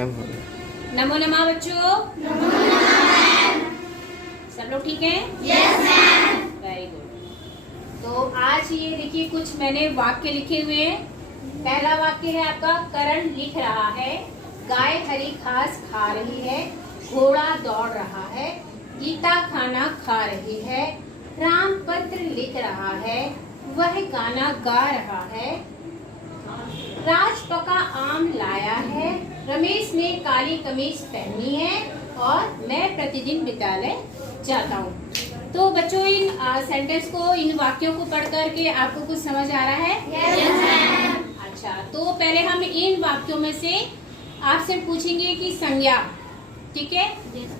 नमो नमः बच्चों। सब लोग ठीक हैं? Yes ma'am. Very good. तो आज ये देखिए कुछ मैंने वाक्य लिखे हुए हैं। पहला वाक्य है आपका, करण लिख रहा है, गाय हरी घास खा रही है, घोड़ा दौड़ रहा है, गीता खाना खा रही है, राम पत्र लिख रहा है, वह गाना गा रहा है, राज पका आम लाया है, रमेश ने काली कमीज पहनी है और मैं प्रतिदिन विद्यालय जाता हूँ। तो बच्चों इन सेंटेंस को, इन वाक्यों को पढ़ करके आपको कुछ समझ आ रहा है? Yes ma'am. अच्छा, तो पहले हम इन वाक्यों में से आपसे पूछेंगे कि संज्ञा, ठीक है?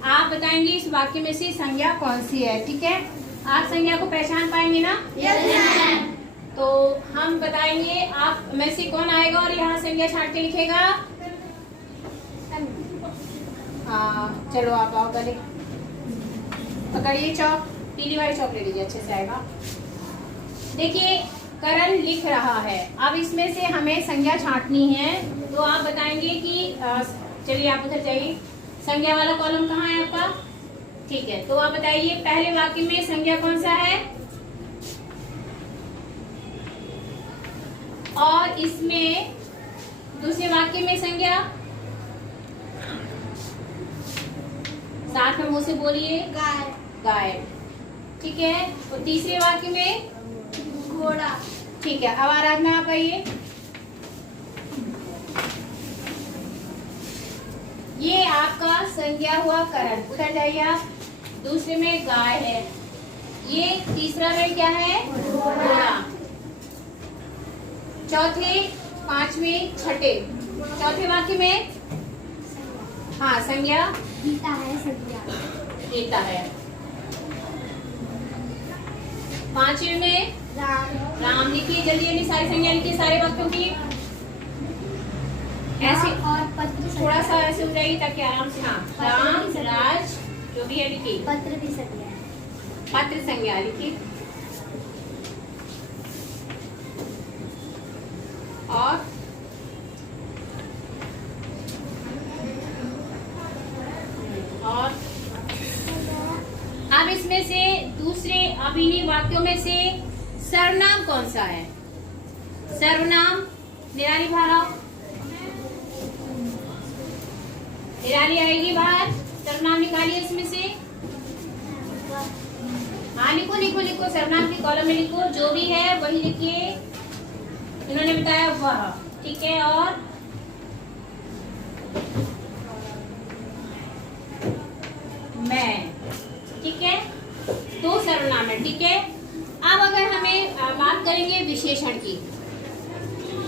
आप बताएंगे इस वाक्य में से संज्ञा कौन सी है, ठीक है? आप संज्ञा को पहचान पाएंगे ना? Yes ma'am. तो हम बताएंगे, आप में से कौन आएगा और यहाँ संज्ञा छांट के लिखेगा? चलो आप आओ, पहले पकड़िए चौक, पीली वाली चौक ले लीजिए, अच्छे से आएगा। देखिए करण लिख रहा है, अब इसमें से हमें संज्ञा छांटनी है। तो आप बताएंगे कि चलिए आप उधर जाइए, संज्ञा वाला कॉलम कहाँ है आपका? ठीक है, तो आप बताइए पहले वाक्य में संज्ञा कौन सा है और इसमें दूसरे वाक्य में संज्ञा, साथ में मुंह से बोलिए, गाय। गाय, ठीक है। और तीसरे वाक्य में घोड़ा। ठीक है। अब आराधना आप आइए, ये आपका संज्ञा हुआ करण, उधर जाइए आप। दूसरे में गाय है, ये तीसरा में क्या है? घोड़ा। चौथे, पांचवें, छठे, चौथे वाक्य में हाँ संज्ञा गीता है, संज्ञा गीता है। पांचवे में राम। राम लिखिए, जल्दी जल्दी सारी संज्ञा लिखिए सारे वाक्यों की। ऐसे और पत्र। थोड़ा सा ऐसे हो जाएगी ताकि आराम से, हाँ राम, राज, जो भी है लिखिए। पत्र भी संज्ञा है। पत्र संज्ञा लिखिए। और अब इसमें से दूसरे, अब इन्हीं वाक्यों में से सर्वनाम कौन सा है? सर्वनाम निराली बाहर आओ, निराली आएगी बाहर, सर्वनाम निकालिए इसमें से। हाँ लिखो लिखो लिखो, सर्वनाम की कॉलम में लिखो, जो भी है वही लिखिए, इन्होंने बताया वह, ठीक है। और मैं, ठीक है, दो सर्वनाम है, ठीक है। अब अगर हमें बात करेंगे विशेषण की,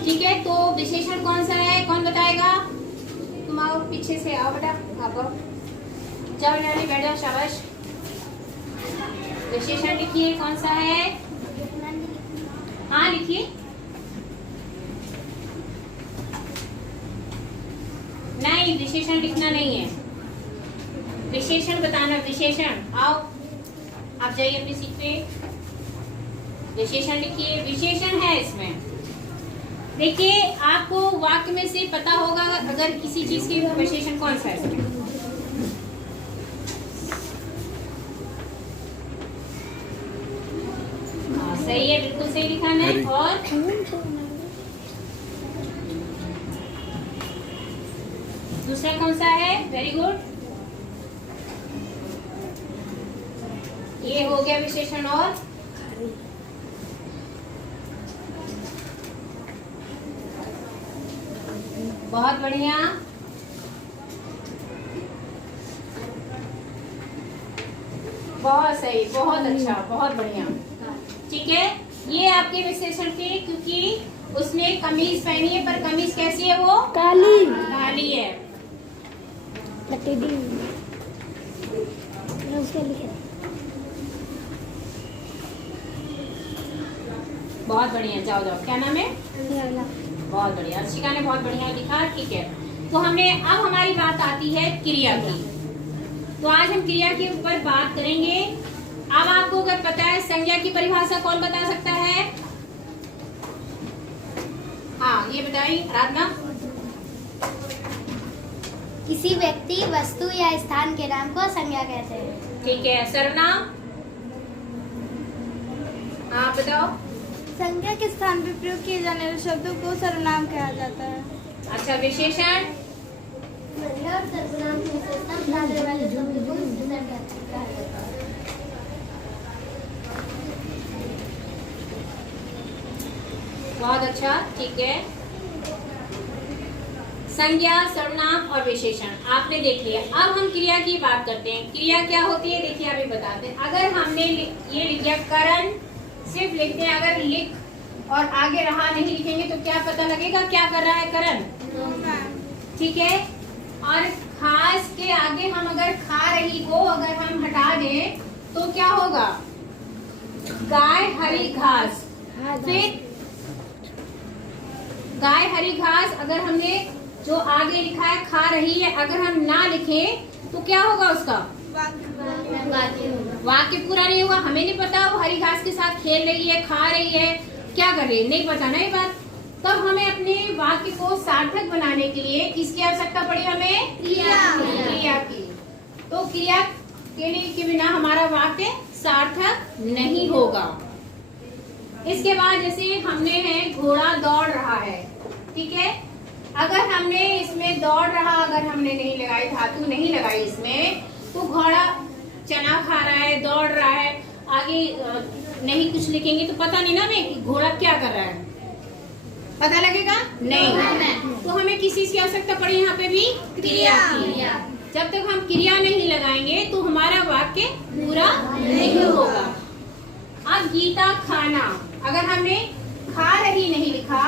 ठीक है, तो विशेषण कौन सा है, कौन बताएगा? तुम आओ, पीछे से आओ बेटा, आप आओ, जाओ नानी, बैठ जाओ, शाबाश। विशेषण लिखिए, कौन सा है? हाँ लिखिए। नहीं, विशेषण लिखना नहीं है, विशेषण बताना। विशेषण, आओ आप जाइए अपनी सीट पे, विशेषण लिखिए। विशेषण है इसमें, देखिए आपको वाक्य में से पता होगा अगर किसी चीज की विशेषण कौन सा है इसमें। हाँ सही है, बिल्कुल सही लिखा है। और दूसरा कौन सा है? वेरी गुड, ये हो गया विशेषण। और बहुत बढ़िया, बहुत सही, बहुत अच्छा, बहुत बढ़िया, ठीक है। ये आपके विशेषण थे, क्योंकि उसने कमीज पहनी है, पर कमीज कैसी है? वो काली। काली है। बहुत बढ़िया, जाओ जाओ, क्या नाम है? बहुत बढ़िया, अर्शिका ने बहुत बढ़िया लिखा, ठीक है। तो हमने, अब हमारी बात आती है क्रिया की। तो आज हम क्रिया के ऊपर बात करेंगे। अब आपको अगर पता है संज्ञा की परिभाषा कौन बता सकता है? हाँ ये बताइए आराधना। किसी व्यक्ति, वस्तु या स्थान के नाम को संज्ञा कहते हैं। ठीक है, सर्वनाम आप बताओ। संज्ञा के स्थान पर प्रयोग किए जाने वाले शब्दों को सर्वनाम कहा जाता है। अच्छा, विशेषण। संज्ञा और सर्वनाम की विशेषता बताने वाले शब्दों को विशेषण कहा जाता है। बहुत अच्छा, ठीक है। संज्ञा, सर्वनाम और विशेषण आपने देख लिया। अब हम क्रिया की बात करते हैं। क्रिया क्या होती है, देखिए अभी बताते हैं। अगर हमने ये लिख दिया करण, सिर्फ लिखते हैं। अगर लिख और आगे रहा नहीं लिखेंगे तो क्या पता लगेगा क्या कर रहा है करण, ठीक है। और खास के आगे हम अगर खा रही को अगर हम हटा दें तो क्या होगा, गाय हरी घास। फिर गाय हरी घास अगर हमने जो आगे लिखा है खा रही है, अगर हम ना लिखें तो क्या होगा, उसका वाक्य पूरा नहीं होगा। हमें नहीं पता वो हरी घास के साथ खेल रही है, खा रही है, क्या कर रही है, नहीं पता ना ये बात। तब हमें अपने वाक्य को सार्थक बनाने के लिए किसकी आवश्यकता पड़ी, हमें क्रिया की। तो क्रिया के बिना हमारा वाक्य सार्थक नहीं होगा। इसके बाद जैसे हमने है घोड़ा दौड़ रहा है, ठीक है। अगर हमने इसमें दौड़ रहा अगर हमने नहीं लगाई, धातु नहीं लगाई इसमें, तो घोड़ा चना खा रहा है, दौड़ रहा है, आगे नहीं कुछ लिखेंगे तो पता नहीं ना हमें कि घोड़ा क्या कर रहा है, पता लगेगा नहीं। तो हमें किसी की आवश्यकता पड़ी यहाँ पे भी क्रिया की। जब तक हम क्रिया नहीं लगाएंगे तो हमारा वाक्य पूरा नहीं होगा। अब गीता खाना, अगर हमने खा रही नहीं लिखा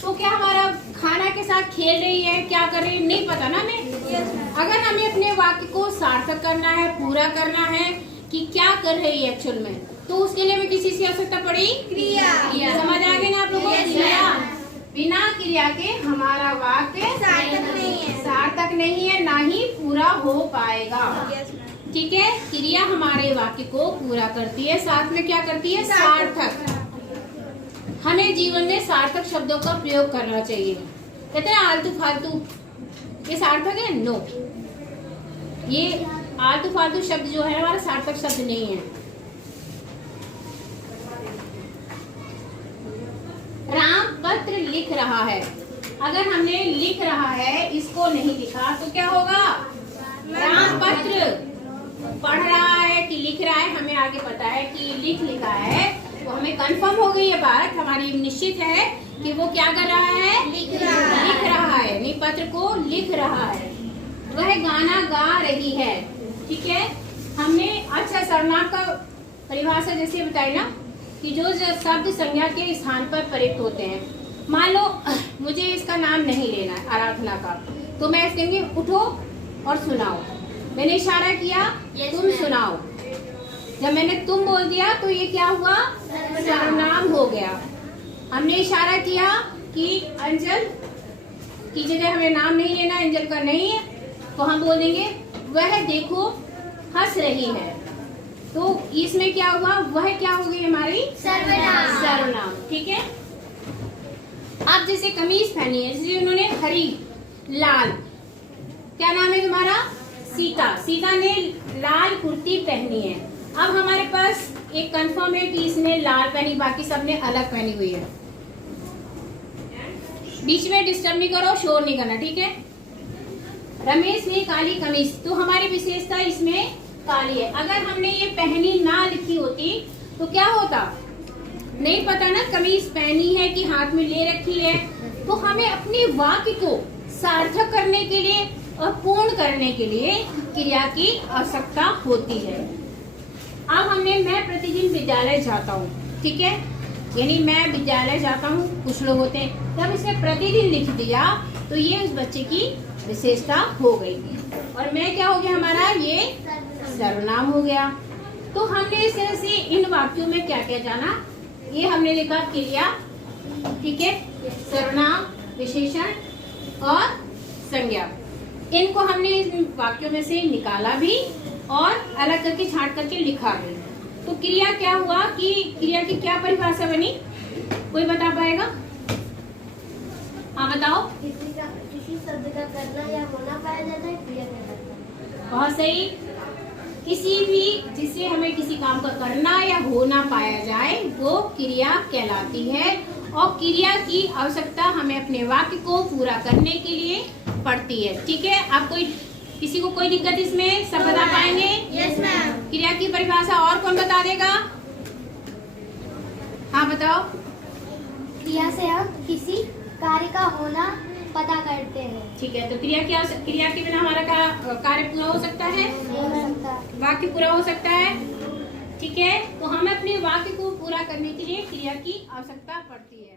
तो क्या हमारा खाना के साथ खेल रही है, क्या कर रही है, नहीं पता ना हमें। अगर हमें अपने वाक्य को सार्थक करना है, पूरा करना है कि क्या कर रही है एक्चुअल में, तो उसके लिए हमें किसी की आवश्यकता पड़ी क्रिया। समझ आ गए ना आप लोगों को। बिना क्रिया के हमारा वाक्य सार्थक नहीं है, ना ही पूरा हो पाएगा। ठीक है, क्रिया हमारे वाक्य को पूरा करती है, साथ में क्या करती है, सार्थक। हमें जीवन में सार्थक शब्दों का प्रयोग करना चाहिए। कहते हैं आलतू फालतू, ये सार्थक है? नो, ये आलतू फालतू शब्द जो है हमारा सार्थक शब्द नहीं है। राम पत्र लिख रहा है, अगर हमने लिख रहा है इसको नहीं लिखा तो क्या होगा, राम पत्र पढ़ रहा है कि लिख रहा है, हमें आगे पता है कि लिखा है, तो हमें कंफर्म हो गई ये बात, हमारी निश्चित है कि वो क्या कर रहा है, लिख रहा है, नहीं पत्र को लिख रहा है। वह गाना गा रही है, ठीक है। हमने अच्छा सर्वनाम का परिभाषा जैसे बताई ना कि जो शब्द संज्ञा के स्थान पर प्रयुक्त होते हैं। मान लो मुझे इसका नाम नहीं लेना है आराधना का, तो मैं कहेंगे उठो और सुनाओ। मैंने इशारा किया तुम सुनाओ, जब मैंने तुम बोल दिया तो ये क्या हुआ, सर्वनाम हो गया। हमने इशारा किया कि अंजल की जगह हमें नाम नहीं लेना, अंजल का नहीं है, तो हम बोल देंगे वह देखो हंस रही है, तो इसमें क्या हुआ, वह क्या हो गई हमारी सर्वनाम। ठीक है। अब जैसे कमीज पहनी है, जैसे उन्होंने हरी लाल, क्या नाम है तुम्हारा, सीता, सीता ने लाल कुर्ती पहनी है। अब हमारे पास एक कंफर्म है कि इसने लाल पहनी, बाकी सबने अलग पहनी हुई है। बीच में डिस्टर्ब नहीं करो, शोर नहीं करना, ठीक है। रमेश ने काली कमीज, तो हमारी विशेषता इसमें काली है। अगर हमने ये पहनी ना लिखी होती तो क्या होता, नहीं पता ना कमीज पहनी है कि हाथ में ले रखी है। तो हमें अपने वाक्य को सार्थक करने के लिए और पूर्ण करने के लिए क्रिया की आवश्यकता होती है। अब हमने मैं प्रतिदिन विद्यालय जाता हूँ, ठीक है, यानी मैं विद्यालय जाता हूँ, कुछ लोग होते हैं, जब इसने प्रतिदिन लिख दिया तो ये उस बच्चे की विशेषता हो गई, और मैं क्या हो गया, हमारा ये सर्वनाम हो गया। तो हमने इस तरह से इन वाक्यों में क्या क्या जाना, ये हमने लिखा क्रिया, ठीक है, सर्वनाम, विशेषण और संज्ञा। इनको हमने इन वाक्यों में से निकाला भी और अलग करके छांट करके लिखा भी। तो क्रिया क्या हुआ कि क्रिया की क्या परिभाषा बनी, कोई बता पाएगा? हाँ बताओ। किसी शब्द का करना या होना पाया जाता है क्रिया कहलाता है। बहुत सही। किसी भी जिससे हमें किसी काम का करना या होना पाया जाए वो क्रिया कहलाती है, और क्रिया की आवश्यकता हमें अपने वाक्य को पूरा करने के लिए पड़ती है। ठीक है, आप किसी को कोई दिक्कत इसमें सब बता पाएंगे? Yes ma'am. क्रिया की परिभाषा और कौन बता देगा? हाँ बताओ। क्रिया से हम किसी कार्य का होना पता करते हैं। ठीक है, तो क्रिया के बिना हमारा कार्य पूरा हो सकता है, वाक्य पूरा हो सकता है। ठीक है, तो हमें अपने वाक्य को पूरा करने के लिए क्रिया की आवश्यकता पड़ती है।